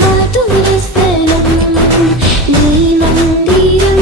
మధుర స్థలం నీ మందిరం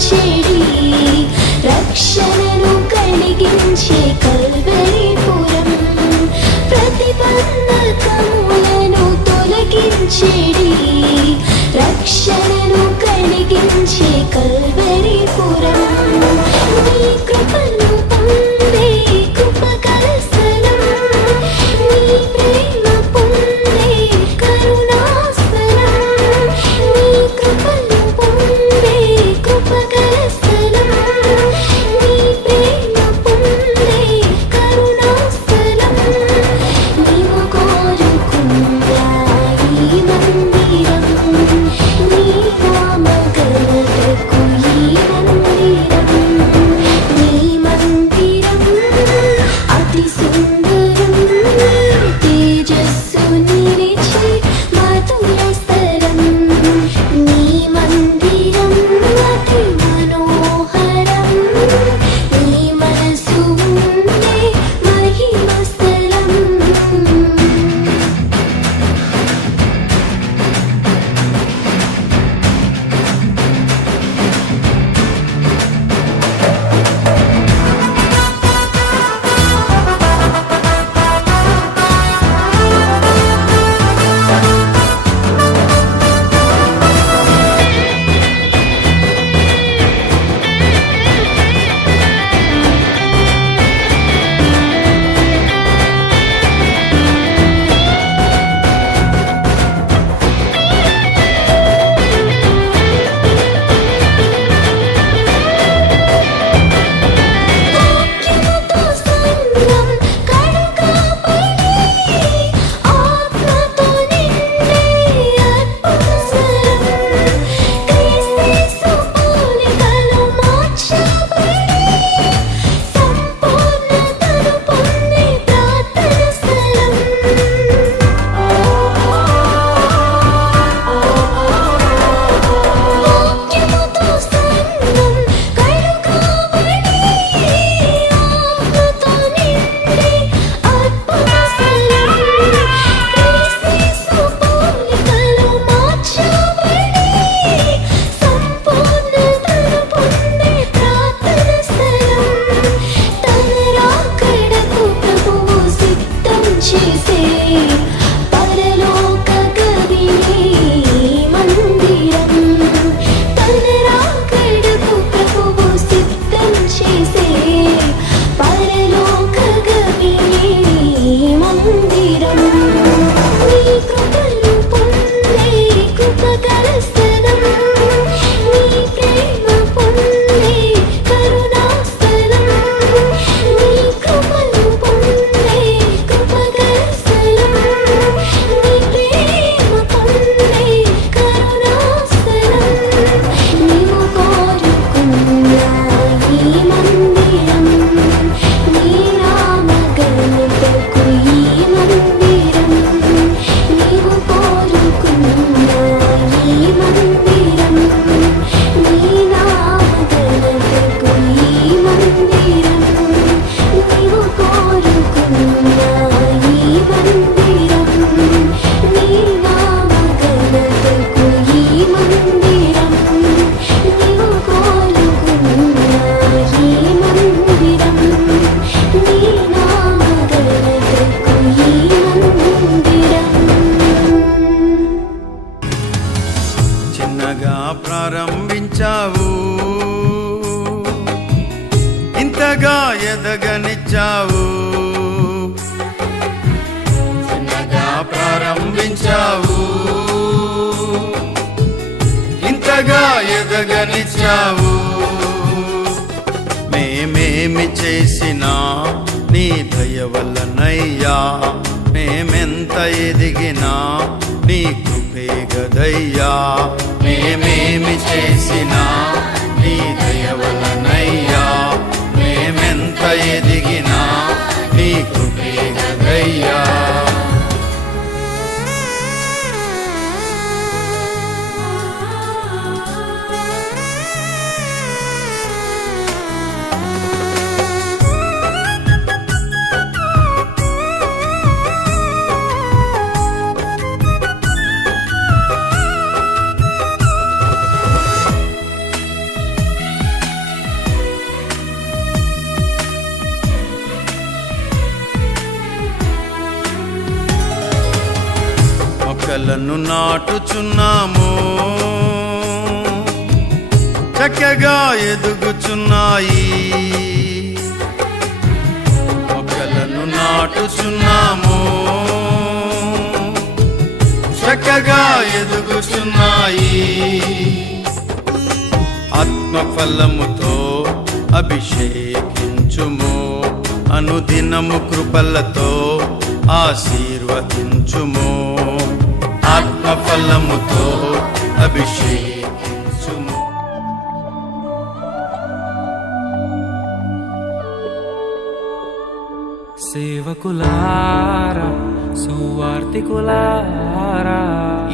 తొలగించేడి రక్షణను కలిగించే కల్వరిపురం ప్రతిబంధకములను తొలగించేడి రక్షణను కలిగించే కల్వరిపురం నీ కృపను పొందే కృపగల స్థలం నీ ప్రేమ పొందే కరుణాస్థలం నీ కృపను పొందే కృపగల స్థలం నీ ప్రేమ పొందే కరుణాస్థలం నీవు కోరుకున్న ఈ మందిరం నీ నామ ఘనతకు ఈ మందిరం అతి సుందరం తేజస్సు నిలిచి మధుర స్థలం నీ మందిరం అతి మనోహరం నీ మనసు ఉండే మహిమ స్థలం వాక్యముతో సంగం కడుగబడి ఆత్మతో నిండే అద్భుత స్వరం క్రీస్తు పోలికలో మార్చబడి సంపూర్ణతను పొందే ప్రార్థన స్థలం వాక్యముతో సంగం కడుగబడి ఆత్మతో నిండే అద్భుత స్థలం క్రీస్తు పోలికలో మార్చబడి సంపూర్ణతను పొందే ప్రార్థన స్థలం తన రాకడకు ప్రభువు సిద్ధం చేసే పరలోక గవినే మందిరం తన రాకడకు ప్రభువు సిద్ధం చేసే పరలోక గవినే మందిరం నీ కృపను పొందే కృపగల స్థలం నీ ప్రేమ పొందే కరుణాస్థలం నీ కృపను పొందే కృపగల స్థలం నీ ప్రేమ పొందే కరుణాస్థలం నీవు కోరుకున్న ఈ మందిరం నీ నామ ఘనతకు ఈ మందిరం నీవు కోరుకున్న ఈ మందిరం నీ నామ ఘనతకు ఈ మందిరం నీవు కోరుకున్న ఈ మందిరం నీ నామ ఘనతకు ఈ మందిరం నీవు కోరుకున్న ఈ మందిరం నీ నామ ఘనతకు ఈ మందిరం చిన్నగా ప్రారంభించావు ఇంతగా ఎదగనిచ్చావు చిన్నగా ప్రారంభించావు ఇంతగా ఎదగనిచ్చావు మేమేమి చేసినా నీ దయ వల్లనయ్యా మేమెంత ఎదిగినా నీ కృపే గదయ్యా మేమేమి చేసినా నీ దయ వల్లనయ్యా మేమెంత ఎదిగినా నీ కృపే గదయ్యా నాటుచున్నాము, చక్కగా ఎదుగుచున్నాయి. మొక్కలను నాటుచున్నాము, చక్కగా ఎదుగుచున్నాయి. ఆత్మఫలముతో అభిషేకించుము, అనుదినము కృపలతో ఆశీర్వదించుము. ఆత్మఫలముతో అభిషేకించుము. సేవకులారా, సువార్తికులారా,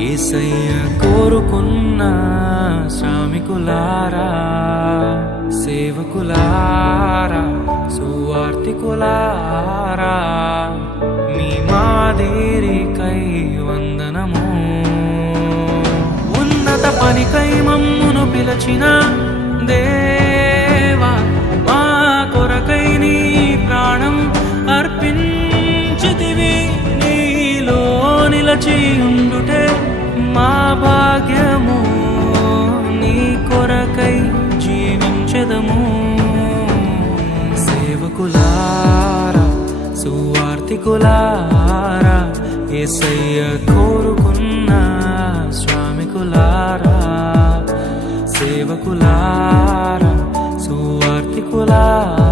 యేసయ్య కోరుకున్న శ్రామికులారా. సేవకులారా, సువార్తికులారా, మీ మాదిరికై వందనము. ఉన్నత పనికై మమ్మును పిలచిన దేవా, మా కొరకై నీ ప్రాణం అర్పించితివి. నీలో నిలచి ఉండుటే మా భాగ్యము, నీ కొరకై జీవించెదము. సేవకులారా, సువార్తికులారా, యేసయ్య కోరుకున్న శ్రామికులారా. సేవకులారా, సువార్తికులారా,